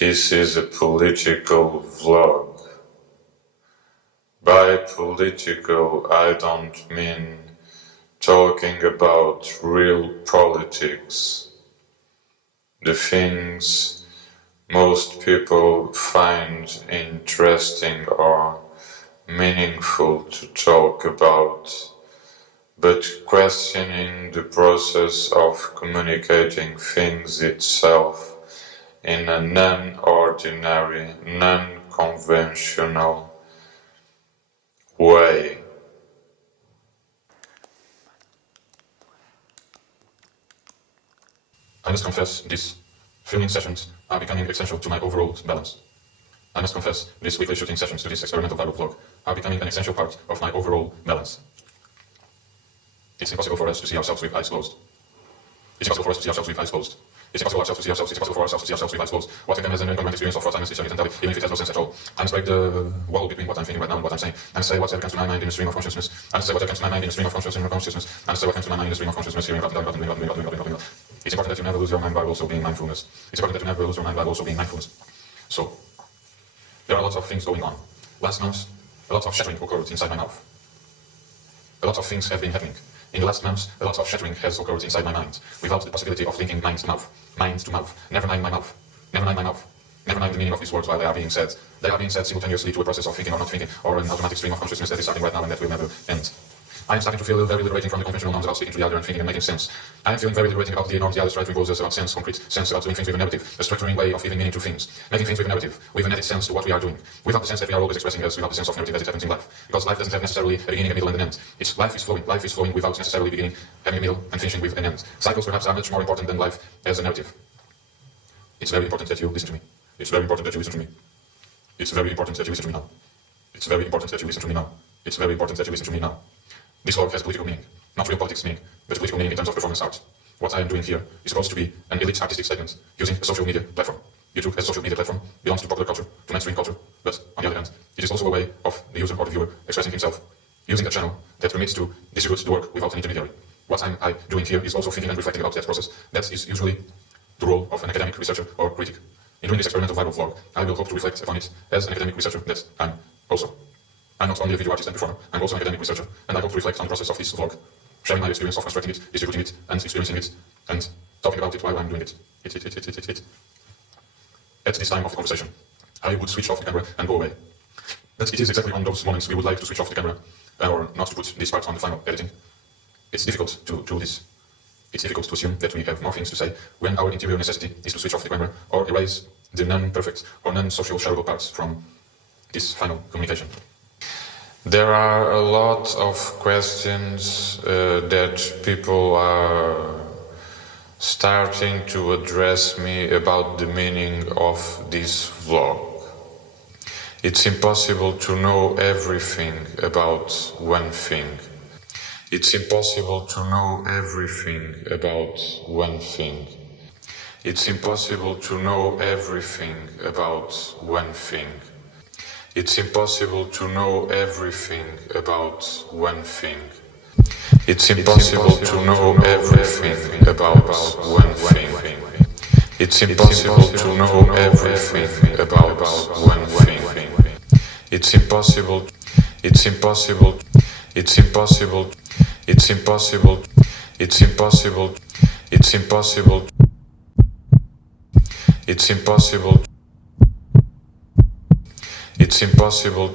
This is a political vlog. By political, I don't mean talking about real politics. The things most people find interesting or meaningful to talk about, but questioning the process of communicating things itself in a non-ordinary, non-conventional way. I must confess, these filming sessions are becoming essential to my overall balance. I must confess, these weekly shooting sessions to this experimental viral vlog are becoming an essential part of my overall balance. It's impossible for us to see ourselves with eyes closed. It's impossible for us to see ourselves with eyes closed. It's impossible for ourselves to see ourselves. It's impossible for ourselves to see ourselves with eyes closed. What I can as an incongruent experience of what I must discern it entirely, even if it has no sense at all. I must break the wall between what I'm thinking right now and what I'm saying. I must say whatever comes to my mind in the stream of consciousness. I must say whatever comes to my mind in the stream of consciousness. I must say what comes to my mind in the stream of consciousness. It's important that you never lose your mind by also being mindfulness. It's important that you never lose your mind by also being mindfulness. So, there are lots of things going on. Last month, a lot of shattering occurred inside my mouth. A lot of things have been happening. In the last months, a lot of shattering has occurred inside my mind, without the possibility of linking mind to mouth. Never mind my mouth. Never mind my mouth. Never mind the meaning of these words while they are being said. They are being said simultaneously to a process of thinking or not thinking, or an automatic stream of consciousness that is starting right now and that will never end. I am starting to feel very liberating from the conventional norms about speaking to the other and thinking and making sense. I am feeling very liberating about the norms the other try to impose us about sense, concrete sense, about doing things with a narrative, a structuring way of giving meaning to things, making things with a narrative, with an added sense to what we are doing, without the sense that we are always expressing us, without the sense of narrative as it happens in life. Because life doesn't have necessarily a beginning, a middle, and an end. Life is flowing without necessarily beginning, having a middle, and finishing with an end. Cycles perhaps are much more important than life as a narrative. It's very important that you listen to me. It's very important that you listen to me. It's very important that you listen to me now. It's very important that you listen to me now. It's very important that you listen to me now. This vlog has political meaning. Not real politics meaning, but political meaning in terms of performance art. What I am doing here is supposed to be an elite artistic statement using a social media platform. YouTube as a social media platform belongs to popular culture, to mainstream culture, but on the other hand, it is also a way of the user or the viewer expressing himself, using a channel that permits to distribute the work without an intermediary. What I doing here is also thinking and reflecting about that process. That is usually the role of an academic researcher or critic. In doing this experimental viral vlog, I will hope to reflect upon it as an academic researcher that I'm also. I'm not only a video artist and performer, I'm also an academic researcher, and I hope to reflect on the process of this vlog, sharing my experience of constructing it, distributing it, and experiencing it, and talking about it while I'm doing it. At this time of the conversation, I would switch off the camera and go away. But it is exactly on those moments we would like to switch off the camera, or not to put this part on the final editing. It's difficult to do this. It's difficult to assume that we have more things to say when our interior necessity is to switch off the camera or erase the non-perfect or non-social shareable parts from this final communication. There are a lot of questions that people are starting to address me about the meaning of this vlog. It's impossible to know everything about one thing. It's impossible to know everything about one thing. It's impossible to know everything about one thing. It's impossible to know everything about one thing. It's impossible to know everything about one thing. It's impossible to know everything about one thing. It's impossible. It's impossible. It's impossible. It's impossible. It's impossible. It's impossible. It's impossible. It's impossible.